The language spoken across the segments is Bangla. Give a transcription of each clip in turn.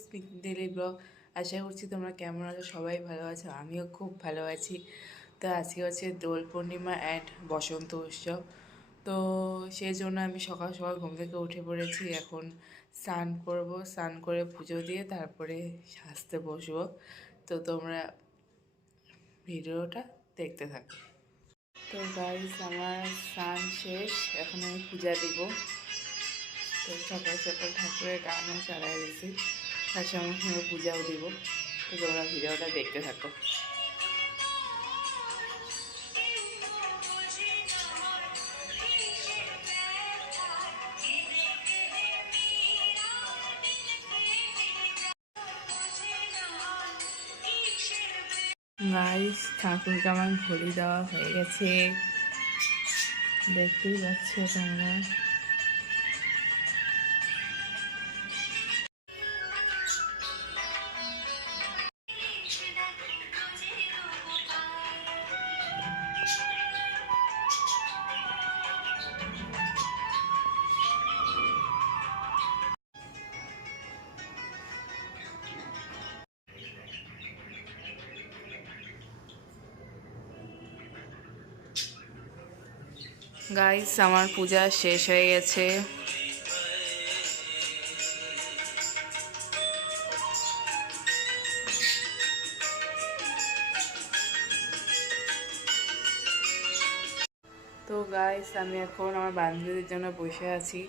Speaking daily blog. আশা করছি তোমরা কেমন আছো, সবাই ভালো আছো, আমিও খুব ভালো আছি। তো আজকে হচ্ছে দোল পূর্ণিমা অ্যান্ড বসন্ত উৎসব। তো সেই জন্য আমি সকাল সকাল ঘুম থেকে উঠে পড়েছি। এখন স্নান করব, স্নান করে পুজো দিয়ে তারপরে সাজতে বসবো। তো তোমরা ভিডিওটা দেখতে থাকো। তো গাইস, আমার স্নান শেষ, এখন আমি পূজা দিব। তো সকাল সকাল ঠাকুরের গানও চালাই দিয়েছি, তার সঙ্গে সঙ্গে পূজাও দিব। তো তোমরা ভিডিওটা দেখতে থাকো। গাইস, ঠাকুরকে আমার ঘড়ি দেওয়া হয়ে গেছে, দেখতেই পাচ্ছ তোমরা। গাইস, আমার পূজা শেষ হয়ে গেছে। তো গাইস, আমি এখন আমার বান্ধবীদের জন্য বসে আছি।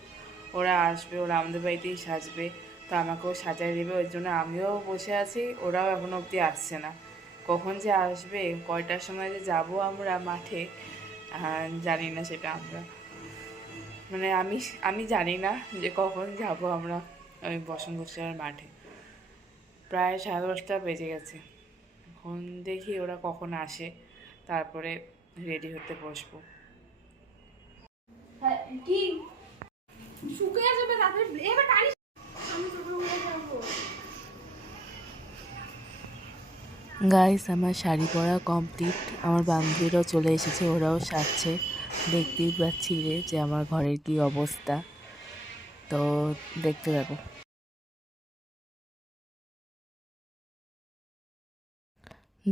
ওরা আসবে, ওরা আমাদের বাড়িতেই সাজবে, তো আমাকেও সাজাই দেবে, ওই জন্য আমিও বসে আছি। ওরাও এখনো অবধি আসছে না, কখন যে আসবে, কয়টার সময় যে যাবো আমরা মাঠে জানি না। সেটা আমরা মানে আমি জানি না যে কখন যাব আমরা ওই বসন্ত উৎসবের মাঠে। প্রায় 10:30 বেজে গেছে, এখন দেখি ওরা কখন আসে, তারপরে রেডি হতে বসবো। গাইস, আমার শাড়ি পরা কমপ্লিট, আমার বান্ধবীরাও চলে এসেছে, ওরাও সাজছে। দেখতেই পাচ্ছি রে যে আমার ঘরের কি অবস্থা, তো দেখতে যাবো।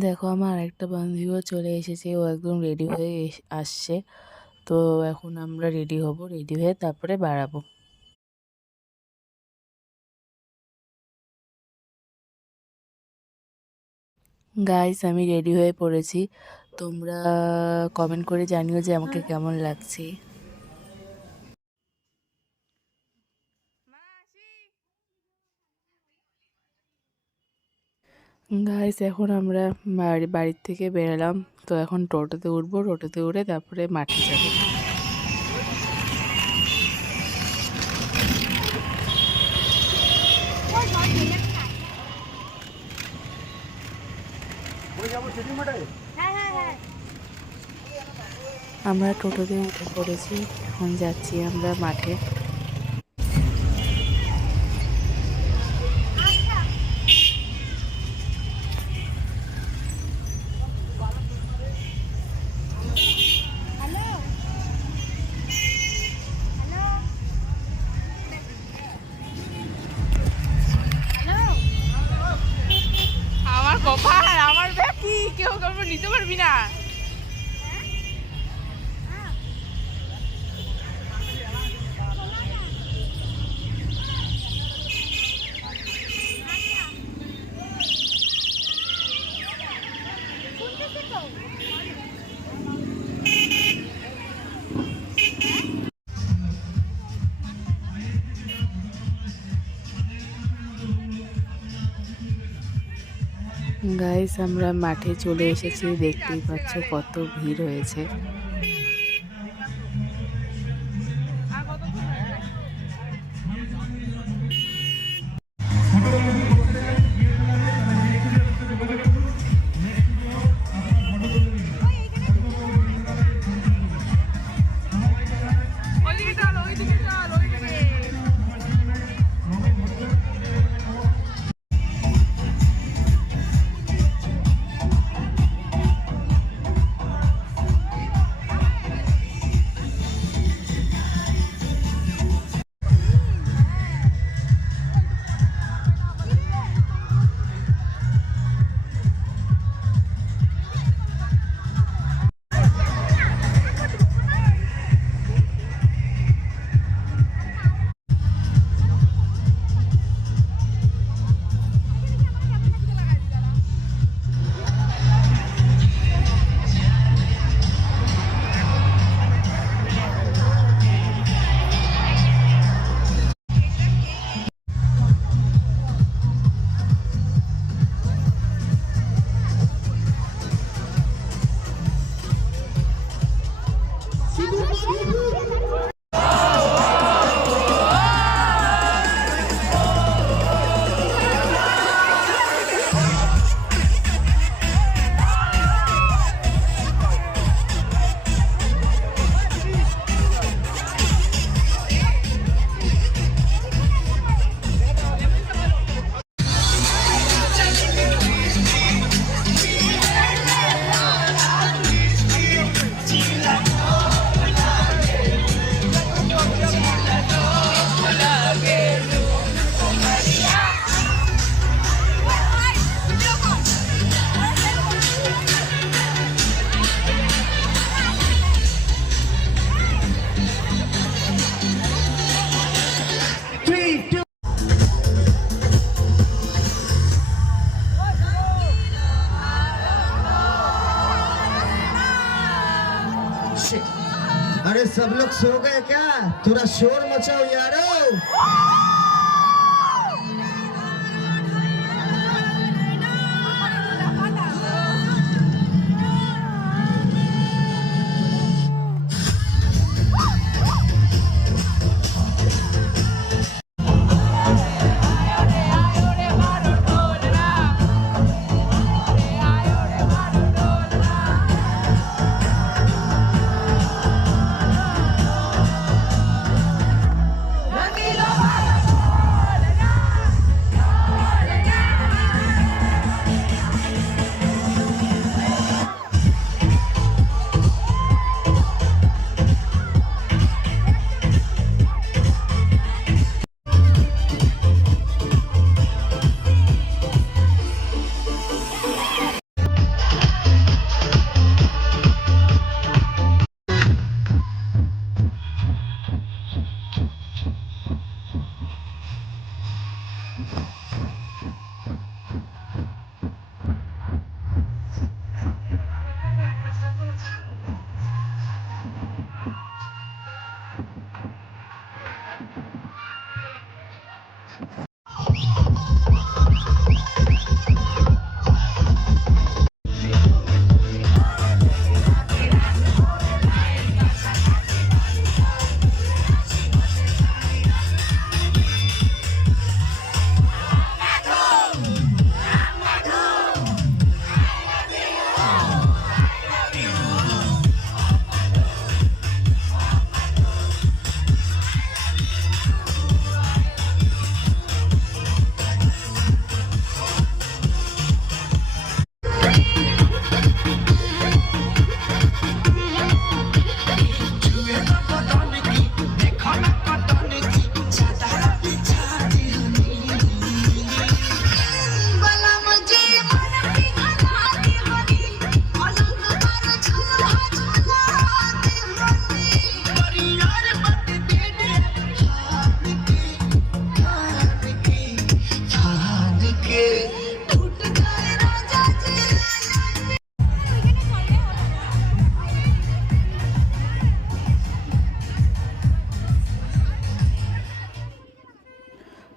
দেখো, আমার আরেকটা বান্ধবীও চলে এসেছে, ও একদম রেডি হয়ে আসছে। তো এখন আমরা রেডি হব, রেডি হয়ে তারপরে বাড়াবো। গাইস, আমি রেডি হয়ে পড়েছি, তোমরা কমেন্ট করে জানিও যে আমাকে কেমন লাগছে। গাইস, এখন আমরা বাড়ির থেকে বেরোলাম, তো এখন টোটোতে উঠবো, টোটোতে উঠে তারপরে মাঠে যাবো। আমরা টোটোতে উঠে পড়েছি, এখন যাচ্ছি আমরা মাঠে। আমার কপাল, আমার ব্যাগ কি কেউ কাউকে নিতে পারবি না। গাইস, আমরা মাঠে চলে এসেছি, দেখতেই পাচ্ছ কত ভিড় হয়েছে। अरे सब लोग सो गए क्या? थोड़ा शोर मचाओ यारो।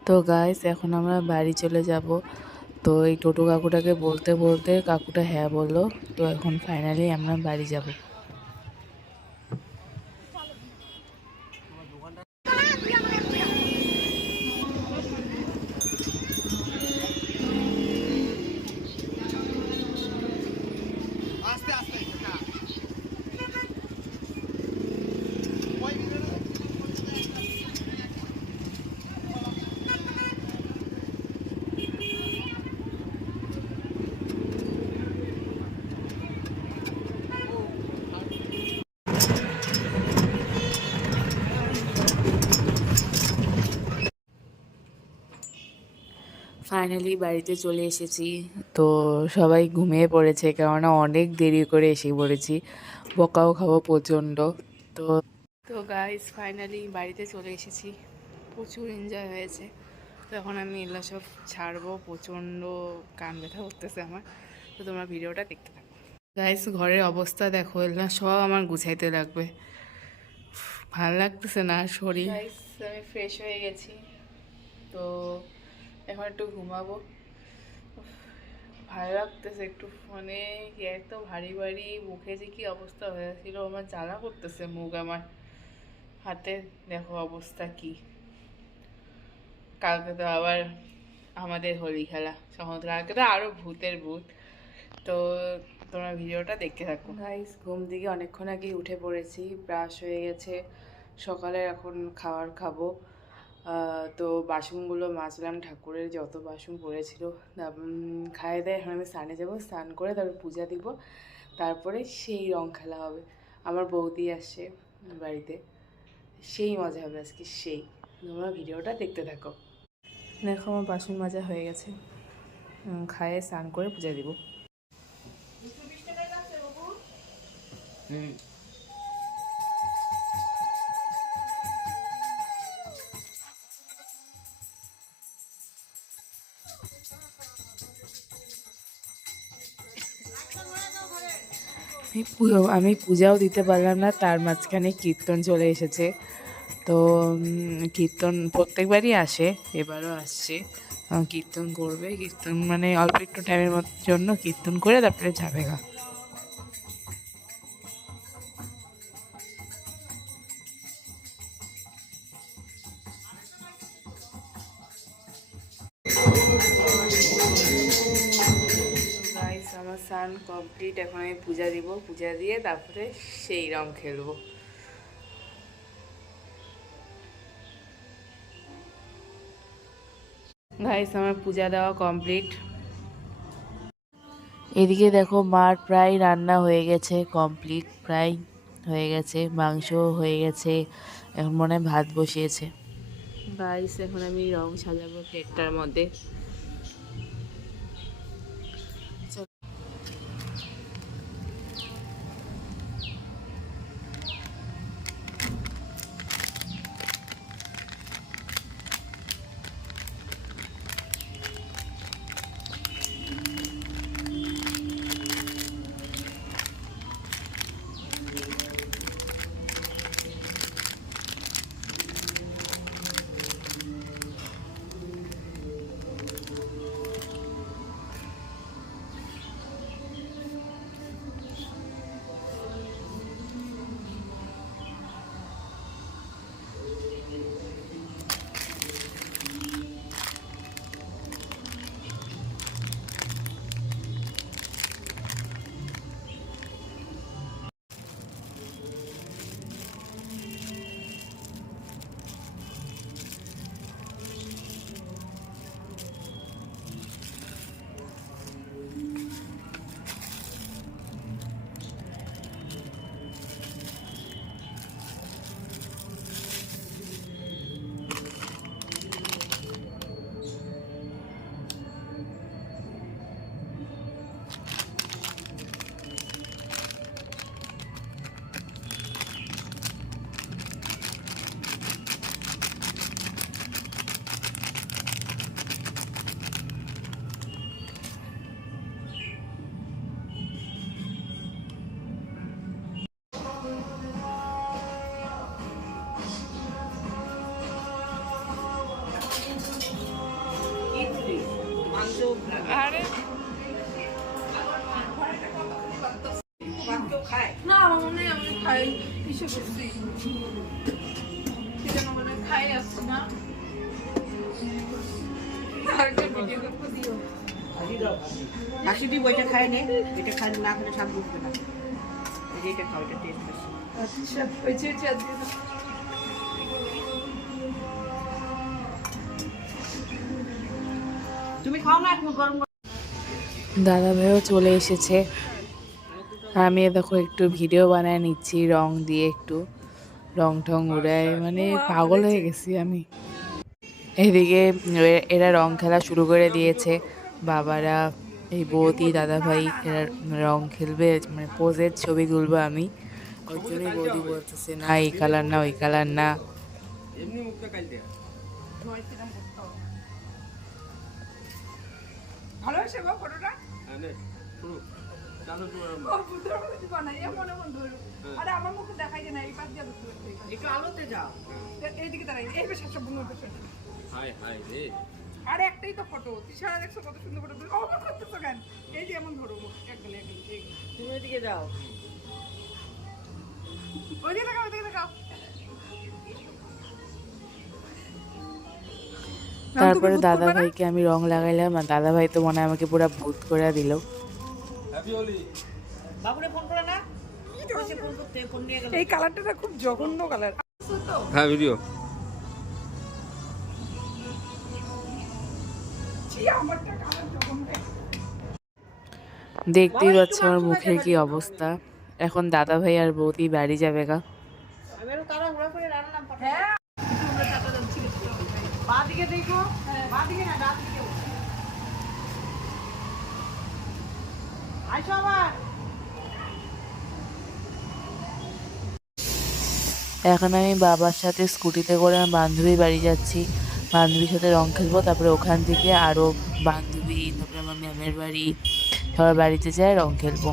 তো গাইস এখন আমরা বাড়ি চলে যাব। তো এই টোটো কাকুটাকে বলতে বলতে কাকুটা হ্যাঁ বললো। তো এখন ফাইনালি আমরা বাড়ি যাব। ফাইনালি বাড়িতে চলে এসেছি। তো সবাই ঘুমিয়ে পড়েছে, কেননা অনেক দেরি করে এসে পড়েছি, বকাও খাবো প্রচণ্ড। তো তো গাইস ফাইনালি বাড়িতে চলে এসেছি, প্রচুর এনজয় হয়েছে। তো এখন আমি এগুলো সব ছাড়বো, প্রচণ্ড কান ব্যথা করতেছে আমার। তো তোমরা ভিডিওটা দেখতে থাকো। গাইস ঘরের অবস্থা দেখো, এগুলো সব আমার গুছাইতে লাগবে, ভালো লাগতেছে না শরীর। গাইস আমি ফ্রেশ হয়ে গেছি, তো এখন একটু ঘুমাবো। ভালো লাগতেছে একটু, মানে এত ভারী ভারী মুখে যে কি অবস্থা হয়েছিল, আমার জ্বালা করতেছে মুখ, আমার হাতে দেখো অবস্থা কি। কালকে তো আবার আমাদের হোলি খেলা সমুদ্র, কালকে তো আরো ভূতের ভূত। তো তোমরা ভিডিওটা দেখতে থাকো। গাইস ঘুম থেকে অনেকক্ষণ আগেই উঠে পড়েছি, ব্রাশ হয়ে গেছে, সকালে এখন খাবার খাবো। তো বাসনগুলো মাজলাম, ঠাকুরের যত বাসন পড়েছিল খাইয়ে দেয়। এখন আমি স্নানে যাবো, স্নান করে তারপর পূজা দিব, তারপরে সেই রং খেলা হবে। আমার বৌদি আসছে বাড়িতে, সেই মজা হবে আজকে সেই। তোমরা ভিডিওটা দেখতে থাকো। দেখো আমার বাসন মাজা হয়ে গেছে, খাইয়ে স্নান করে পূজা দিব। আমি পূজাও দিতে পারলাম না, তার মাঝখানে কীর্তন চলে এসেছে। তো কীর্তন প্রত্যেকবারই আসে, এবারও আসছে। কীর্তন করবে, কীর্তন মানে অল্প একটু টাইমের জন্য কীর্তন করে তারপরে যাবে গা। গাইস, আমার স্নান কমপ্লিট, এখন আমি পূজা দিব, পূজা দিয়ে তারপরে সেই রং খেলবো। গাইস, আমার পূজা দেওয়া কমপ্লিট। এদিকে দেখো মার প্রায় রান্না হয়ে গেছে, কমপ্লিট প্রায় হয়ে গেছে, মাংস হয়ে গেছে, এখন মনে হয় ভাত বসিয়েছে। গাইস, এখন আমি রং সাজাবো প্লেটটার মধ্যে। আরে না, আমার মনে হয় আমি খাই কিসে করছি সেটা মনে হয় খাই আসছে না। আরেকটা ভিডিও করতে দিও। হাসি দিব, এটা খায় নে, এটা খাই না খেলে স্বাদ বুঝবে না। এই যে এটা খাও, এটা টেস্ট আছে। আচ্ছা, হয়েছে হয়েছে আজকে। তুমি খাও না এখন গরম গরম। দাদা ভাইও চলে এসেছে। আমি দেখো একটু ভিডিও বানায় নিচ্ছি রং দিয়ে, একটু রং টং উড়ায়, মানে পাগল হয়ে গেছি আমি। এদিকে এরা রং খেলা শুরু করে দিয়েছে, বাবারা, এই বৌদি, দাদা ভাই, এরা রং খেলবে, মানে পোজের ছবি তুলবো আমি। ওর জন্যই বৌদি বলতেছে না এই কালার না ওই কালার না। ভালো হয়েছে গো ফটোটা? ও, বুদ্ধর মতো বানাই, এমন এমন ধরো। আরে আমার মুখ দেখাই যায় না, এই পাশ দিয়ে বুঝতে পারছি। একটু আলোতে যাও। এইদিকে দাঁড়াই, এই বেশ সব বন্ধু পেছনে। আরে একটাই তো ফটো, তিশারা দেখছো কত সুন্দর ফটো তুলে। অবাক করতেছো কেন? এই যে এমন ধরো মুখ, একদম একদম এই। তুমি ওইদিকে যাও। ওইদিকে তাকাও, ওইদিকে তাকাও। তারপরে দাদা ভাইকে আমি রং লাগাইলাম, আর দাদা ভাই তো মনে হয় আমাকে পুরো ভূত করে দিল। বাবুরে ফোন করে না, ওইসে ফোন করতে, ফোন নিয়ে গেল। এই কালারটা না খুব জঘন্য কালার। হ্যাঁ ভিডিও। আমারটা কালার জঘন্য। দেখতেই পাচ্ছ আমার মুখের কি অবস্থা। এখন দাদা ভাই আর বৌদি বাড়ি যাবে গা। আমি আরো তাড়াহুড়া করে রান্নাম পাঠাই। হ্যাঁ, আমরা টাটা যাচ্ছি। বাঁ দিকে দেখো, বাঁ দিকে না, ডান দিকে। আইসো আবার। এখন আমি বাবার সাথে স্কুটিতে করে আমার বান্ধবীর বাড়ি যাচ্ছি, বান্ধবীর সাথে রং খেলবো, তারপরে ওখান থেকে আরও বান্ধবী, তারপরে আমার ম্যামের বাড়ি, সবার বাড়িতে যাই রং খেলবো।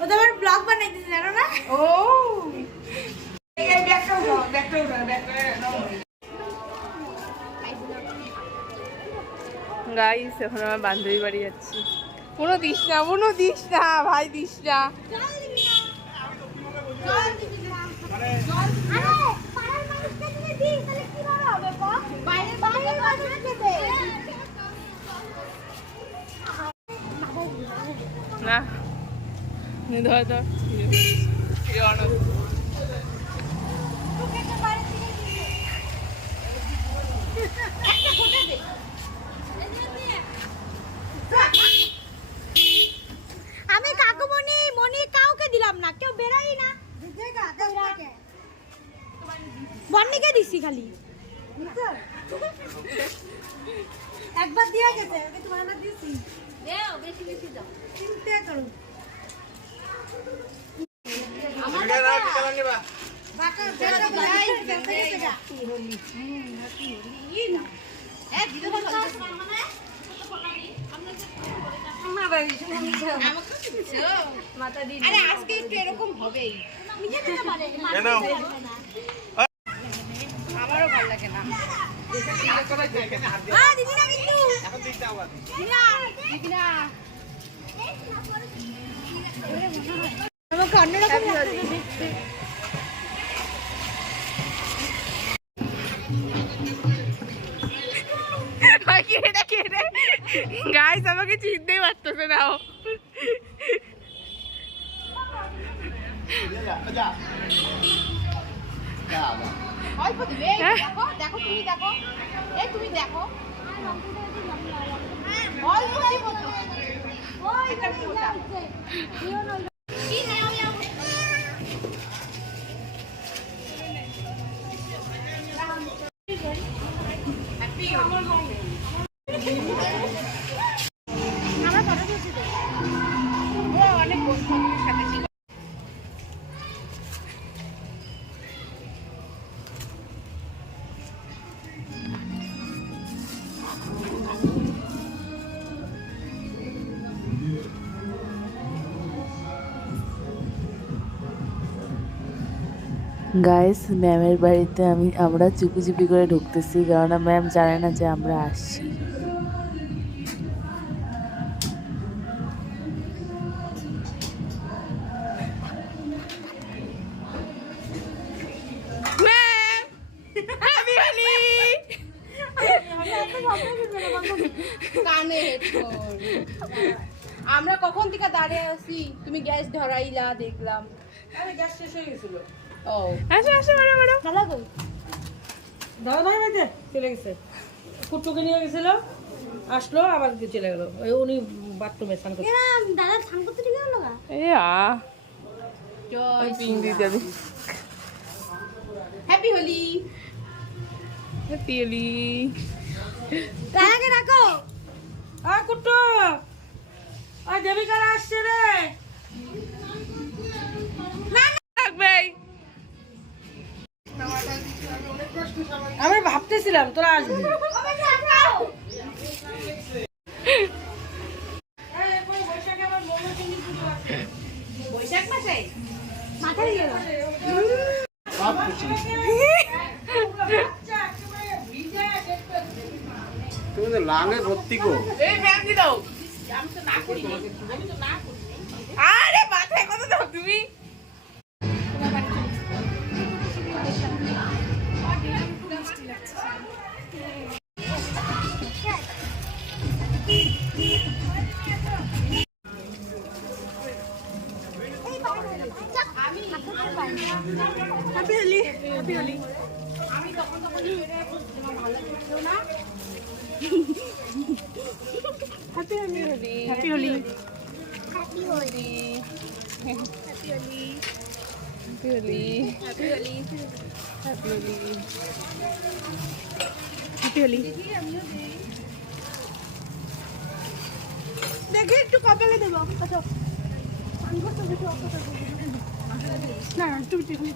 ও তো আমার ব্লগ বানাইতেছে জানো না? ও এই ব্যাগটা উঠাও, ব্যাগটা উঠাও, ব্যাগটা নাও। গাইস এখন আমার বান্ধবী বাড়ি যাচ্ছি। কোনো দিস না ভাই দিস না। না ধর ধর আমি কাকুমণি মনি কাউকে দিলাম না, কেউ বেরাই না। বন্নিকে দিছি খালি একবার দিয়া গেছে, ওকে তোমার না দিছি। দাও বেশি বেশি দাও, চিন্তা করো। আমাকে না কেমন নিবা বাকা বেটা ভাই বেটা গেছে এ দিদি বল মানে মাতা দিদি। আরে আজকে একটু এরকম হবেই, নিজে দিতে পারে কেন? আমারও ভালো লাগে না। হ্যাঁ দিদি না কিন্তু এখন দিতে আবার দিদি না আমাকে অন্যরকম গাইস আমাকে চিনতেই পারতেছে না ও। অল্প দিবে, দেখো দেখো তুমি দেখো, এই তুমি দেখো অল্প দিব তো ওই এটা কি নাও নাও হ্যাপি আমার আমরা ফটো তুলছি তো ও অনেক বন্ধুদের সাথে ছিল। গাইস ম্যামের বাড়িতে আমরা চুপি চুপি করে ঢুকতেছি, কারণ ম্যাম জানে না যে আমরা আসছি। কানে হেডফোন আমরা কখন থেকে দাঁড়িয়ে আছি, তুমি গ্যাস ধরাইলা দেখলাম। আরে গ্যাস শেষ হয়ে গেছিল। ও আসো আসো বড় বড় দাদা কই? দাদা ভাই বাড়িতে চলে গেছে, কুট্টুকে নিয়ে গেছিল, আসলো আবার চলে গেল। ওই উনি বাথরুমে স্নান করতে। দাদা স্নান করতে ঠিক গেল না? এ জয় পিং দিয়ে যাবি। হ্যাপি হোলি। হ্যাপি হোলি। কাকে রাখো? আয় কুট্টু, আয় দেবিকারা আসছে রে। থাকবে আমি ভাবতেছিলাম তোরা আসবি। বৈশাখ মাসে মাথায় গেল। তুমি তো লালে ভর্তি গো। এই ম্যাম দি দাও। আমি তো না করি, আমি তো না করি। আরে মাথায় কত দাও তুমি? হ্যাপি হোলি। হ্যাপি হোলি। আমি তখন তোমার ভালো লাগছিল না। Happy Holi. Happy Holi. Happy Holi. Happy Holi. Happy Holi. Happy Holi. Happy Holi. Happy Holi. দেখি একটু কপালে দেবো। আচ্ছা না তুমি টিফিন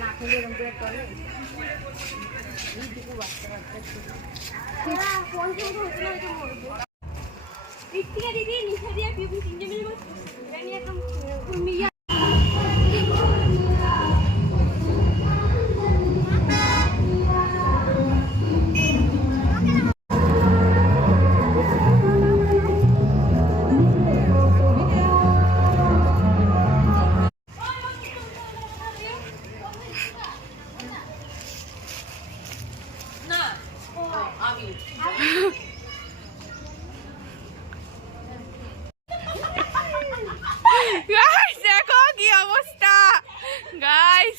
না খেলে এরকম করে ঋত্বিকা দিদি, নিশা দি আর পিউপি তিনজে মিলে করছে। এটা নিয়ে একদম মিয়া গাইস দেখো কি অবস্থা গাইস।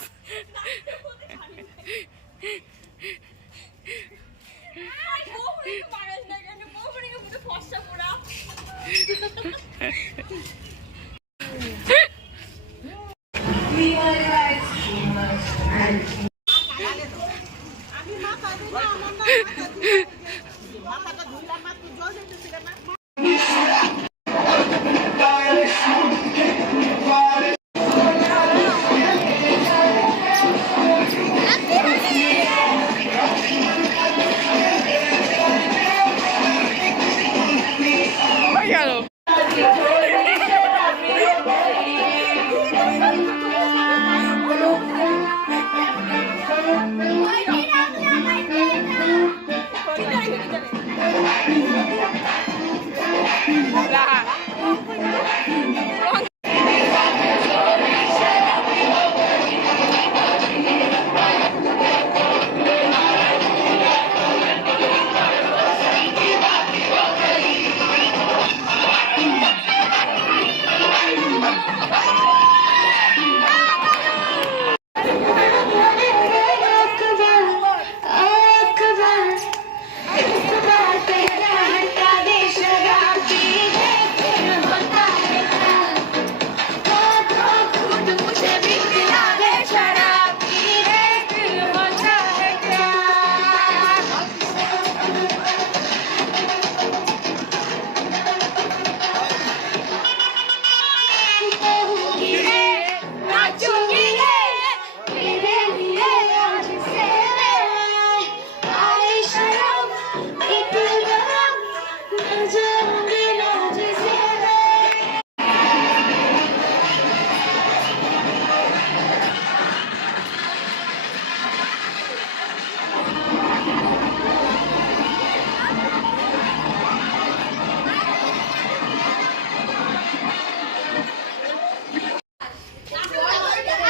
হয়ে গেল।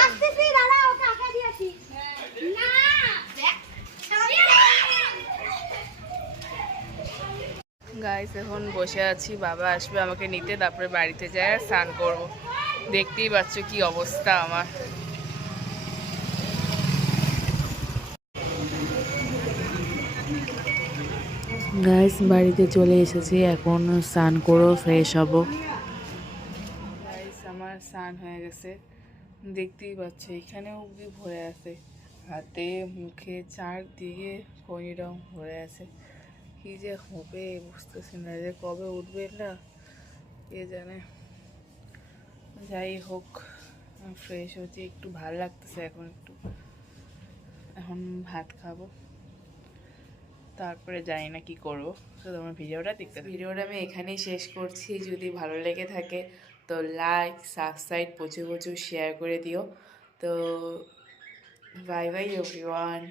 আসতেছি, দাঁড়া, ওকে আঁকা দিয়েছি। না, দেখ। গাইস এখন বসে আছি, বাবা আসবে আমাকে নিতে, তারপরে বাড়িতে যায় আর স্নান করবো। দেখতেই পাচ্ছ কি অবস্থা আমার। গাইস বাড়িতে চলে এসেছি, এখন স্নান করো, ফ্রেশ হব। গাইস আমার স্নান হয়ে গেছে, দেখতেই পাচ্ছ এখানে অবধি ভরে আছে, হাতে মুখে চারদিকে খনি রং ভরে আছে। কি যে হবে বুঝতেছি না, যে কবে উঠবে না কে জানে। যাই হোক ফ্রেশ হচ্ছে, একটু ভাল লাগতেছে এখন, এখন ভাত খাবো, তারপরে জানি না কি করবো। তো তোমার ভিডিওটা ভিডিওটা আমি এখানেই শেষ করছি। যদি ভালো লেগে থাকে তো লাইক সাবস্ক্রাইব প্রচুর প্রচুর শেয়ার করে দিও। তো বাই বাই এভরিওয়ান।